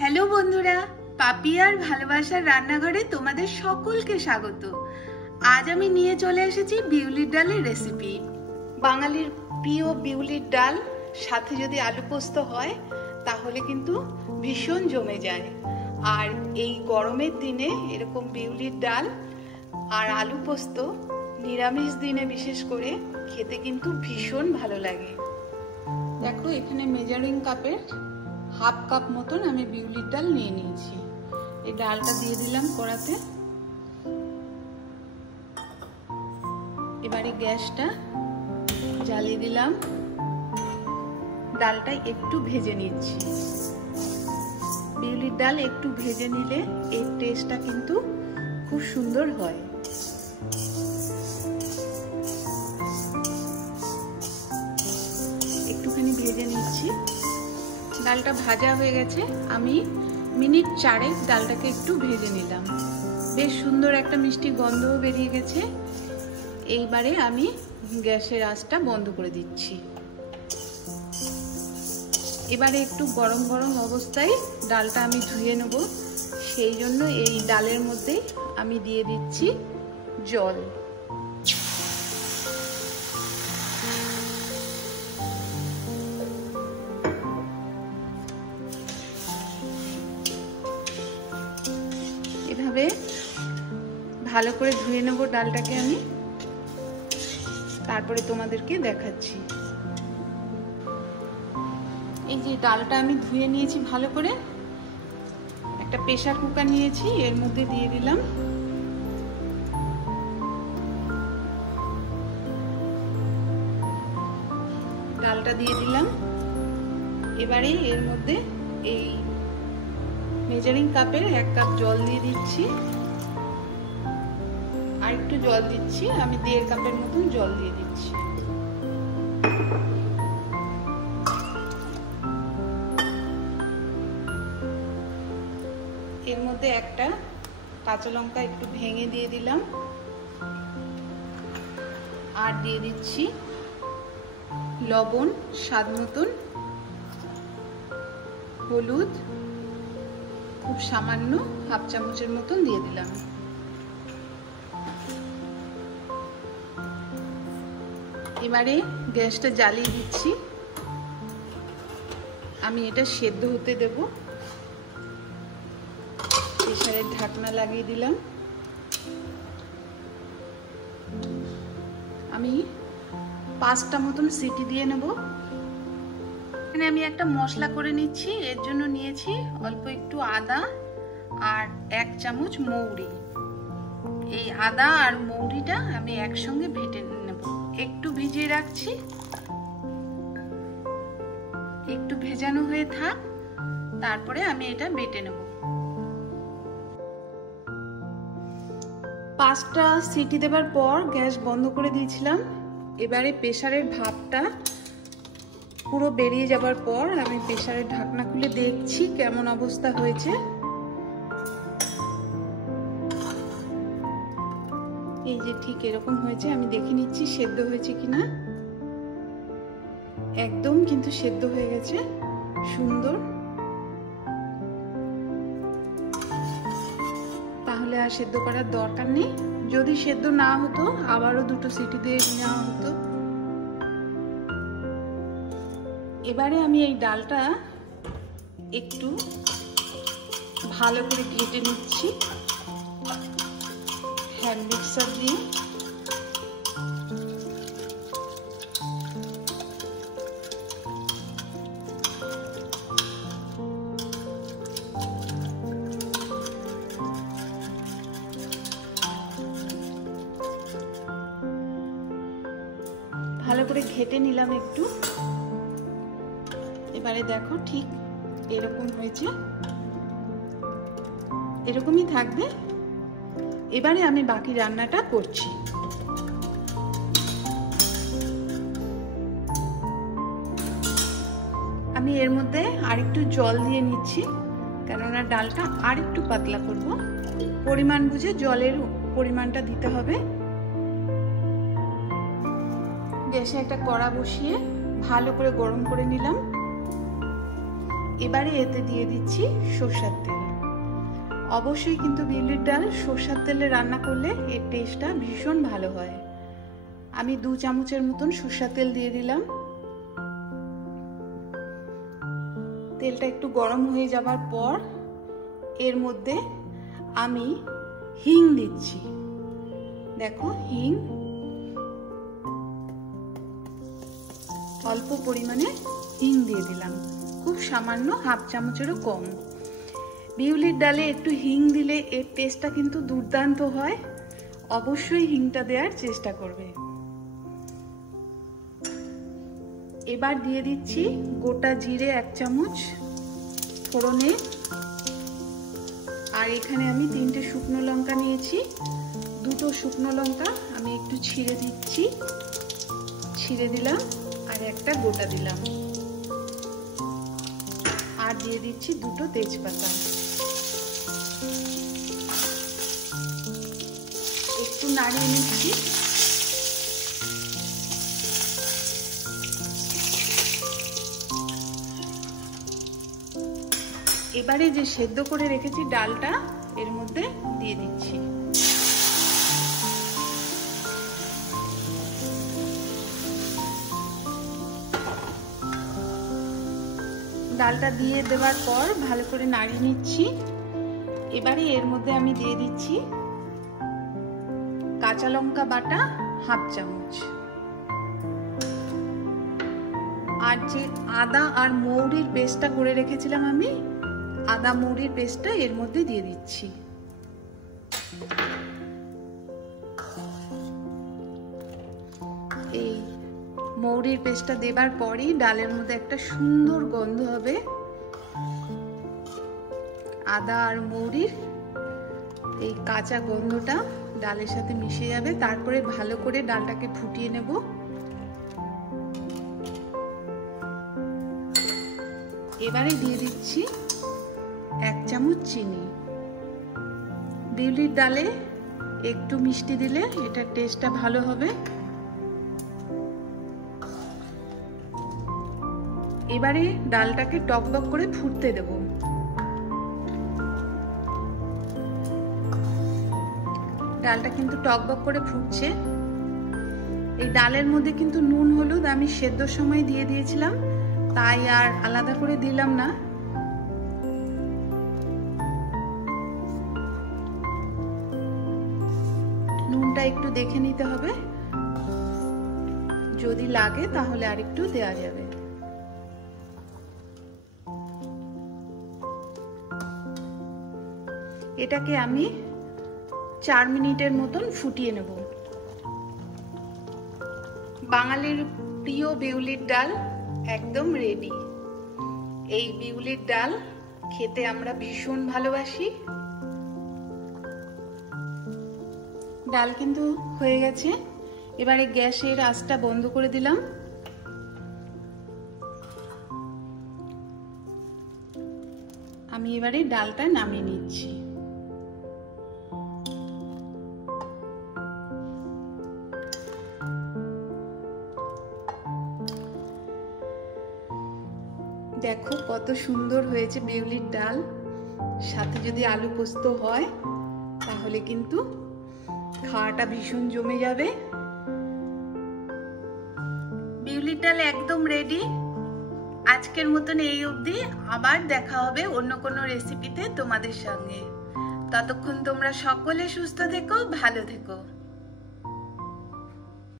Hello বন্ধুরা, পাপি আর ভালোবাসার রান্নাঘরে তোমাদের সকলকে স্বাগত। আজ আমি নিয়ে চলে এসেছি বিউলির ডালের রেসিপি। বাঙালির প্রিয় বিউলির ডাল সাথে যদি আলু পোস্ত হয় তাহলে কিন্তু ভীষণ জমে যায়। আর এই গরমের দিনে এরকম বিউলির ডাল আর আলু পোস্ত নিরামিষ দিনে বিশেষ করে খেতে কিন্তু ভীষণ ভালো লাগে। দেখো, এখানে মেজারিং কাপের হাফ কাপ মতন আমি বিউলির ডাল নিয়ে নিয়েছি। এই ডালটা দিয়ে দিলাম কড়াতে। এবারে গ্যাসটা জ্বালিয়ে দিলাম। ডালটা একটু ভেজে নিচ্ছি। বিউলির ডাল একটু ভেজে নিলে এর টেস্টটা কিন্তু খুব সুন্দর হয়। একটুখানি ভেজে নিচ্ছি। ডালটা ভাজা হয়ে গেছে। আমি মিনিট 4 ডালটাকে একটু ভেজে নিলাম। বেশ সুন্দর একটা মিষ্টি গন্ধও বেরিয়ে গেছে। এইবারে আমি গ্যাসের আঁচটা বন্ধ করে দিচ্ছি। এবারে একটু গরম গরম অবস্থায় ডালটা আমি ধুয়ে নেব। সেই জন্য এই ডালের মধ্যে আমি দিয়ে দিচ্ছি জল। এভাবে ভালো করে ধুয়ে নেব ডালটাকে আমি, তারপরে তোমাদেরকে দেখাচ্ছি। এই যে ডালটা আমি ধুয়ে নিয়েছি ভালো করে। একটা প্রেসার কুকার নিয়েছি, এর মধ্যে দিয়ে দিলাম। ডালটা দিয়ে দিলাম। এবারে এর মধ্যে এই মেজারিং কাপের 1 কাপ জল দিয়ে দিচ্ছি। আর একটু জল দিচ্ছি, আমি 1.5 কাপের মতন জল দিয়ে দিচ্ছি। এর মধ্যে একটা কাঁচা লঙ্কা একটু ভেঙে দিয়ে দিলাম। আর দিয়ে দিচ্ছি লবণ স্বাদ মতন, হলুদ খুব সামান্য হাফ চামচের মতন দিয়ে দিলাম। এবারে গ্যাসটা জ্বালিয়ে দিচ্ছি। আমি এটা সেদ্ধ হতে দেব। প্রেসারের ঢাকনা লাগিয়ে দিলাম। আমি 5টা মতন সিটি দিয়ে নেব। এখানে আমি একটা মশলা করে নিচ্ছি। এর জন্য নিয়েছি অল্প একটু আদা আর 1 চামচ মৌরি। এই আদা আর মৌরিটা আমি একসঙ্গে ভেটে নেব। একটু ভিজিয়ে রাখছি, একটু ভেজানো হয়ে থাক, তারপরে আমি এটা বেটে নেব। 5টা সিটি দেবার পর গ্যাস বন্ধ করে দিয়েছিলাম। এবারে প্রেসারের ভাপটা পুরো বেরিয়ে যাবার পর আমি প্রেসারের ঢাকনা খুলে দেখছি কেমন অবস্থা হয়েছে। এই যে ঠিক এরকম হয়েছে। আমি দেখে নিচ্ছি সেদ্ধ হয়েছে কিনা। একদম কিন্তু সেদ্ধ হয়ে গেছে, সুন্দর। তাহলে আর সেদ্ধ করার দরকার নেই। যদি সেদ্ধ না হতো আবারও 2টো সিটি দিয়ে নেওয়া হতো। এবারে আমি এই ডালটা একটু ভালো করে ঘেটে নিচ্ছি হ্যান্ড মিক্সার দিয়ে। ভালো করে ঘেটে নিলাম একটু। এবারে দেখো ঠিক এরকম হয়েছে, এরকমই থাকবে। এবারে আমি বাকি রান্নাটা করছি। আমি এর মধ্যে আরেকটু জল দিয়ে নিচ্ছি, কেননা ডালটা আরেকটু পাতলা করব। পরিমাণ বুঝে জলের পরিমাণটা দিতে হবে। গ্যাসে একটা কড়া বসিয়ে ভালো করে গরম করে নিলাম। এবারে এতে দিয়ে দিচ্ছি সরষের তেল। অবশ্যই কিন্তু বিউলির ডাল সরষের তেলে রান্না করলে এর টেস্টটা ভীষণ ভালো হয়। আমি 2 চামচের মতন সরষের তেল দিয়ে দিলাম। তেলটা একটু গরম হয়ে যাবার পর এর মধ্যে আমি হিং দিচ্ছি। দেখো, হিং অল্প পরিমাণে হিং দিয়ে দিলাম, খুব সামান্য, 1/2 চামচেরও কম। বিউলির ডালে একটু হিং দিলে এর টেস্টটা কিন্তু দুর্দান্ত হয়। অবশ্যই হিংটা দেওয়ার চেষ্টা করবে। এবার দিয়ে দিচ্ছি গোটা জিরে 1 চামচ ফোড়নে। আর এখানে আমি 3টে শুকনো লঙ্কা নিয়েছি। 2টো শুকনো লঙ্কা আমি একটু ছিঁড়ে দিচ্ছি, ছিঁড়ে দিলাম। আর একটা গোটা দিলাম। আর দিয়ে দিচ্ছি 2টো তেজপাতা। একটু নাড়িয়ে নিচ্ছি। এবারে যে সেদ্ধ করে রেখেছি ডালটা এর মধ্যে দিয়ে দিচ্ছি। ডালটা দিয়ে দেওয়ার পর ভালো করে নাড়িয়ে নিচ্ছি। এবারে এর মধ্যে আমি দিয়ে দিচ্ছি কাঁচা লঙ্কা বাটা 1/2 চামচ। আর যে আদা আর মৌরির পেস্টটা করে রেখেছিলাম আমি, আদা মৌরির পেস্টটা এর মধ্যে দিয়ে দিচ্ছি। এই মৌরির পেস্টটা দেবার পরই ডালের মধ্যে একটা সুন্দর গন্ধ হবে। আদা আর মৌরির এই কাঁচা গন্ধটা ডালের সাথে মিশে যাবে। তারপরে ভালো করে ডালটাকে ফুটিয়ে নেব। এবারে দিয়ে দিচ্ছি 1 চামচ চিনি। বিউলির ডালে একটু মিষ্টি দিলে এটার টেস্টটা ভালো হবে। এবারে ডালটাকে টকবক করে ফুটতে দেব। ডালটা কিন্তু টকবক করে ফুটছে। এই ডালের মধ্যে কিন্তু নুন হলুদ আমি সেদ্ধর সময় দিয়ে দিয়েছিলাম, তাই আর আলাদা করে দিলাম না। নুনটা একটু দেখে নিতে হবে, যদি লাগে তাহলে আর একটু দেওয়া যাবে। এটাকে আমি 4 মিনিটের মতন ফুটিয়ে নেব। বাঙালির প্রিয় বিউলির ডাল একদম রেডি। এই বিউলির ডাল খেতে আমরা ভীষণ ভালোবাসি। ডাল কিন্তু হয়ে গেছে। এবারে গ্যাসের আঁচটা বন্ধ করে দিলাম। আমি এবারে ডালটা নামিয়ে নিচ্ছি। দেখো কত সুন্দর হয়েছে বিউলির ডাল। সাথে যদি আলু পোস্ত হয় তাহলে কিন্তু খাওয়াটা ভীষণ জমে যাবে। বিউলির ডাল একদম রেডি। আজকের মতন এই অবধি। আবার দেখা হবে অন্য কোনো রেসিপিতে তোমাদের সঙ্গে। ততক্ষণ তোমরা সকলে সুস্থ থেকো, ভালো থেকো।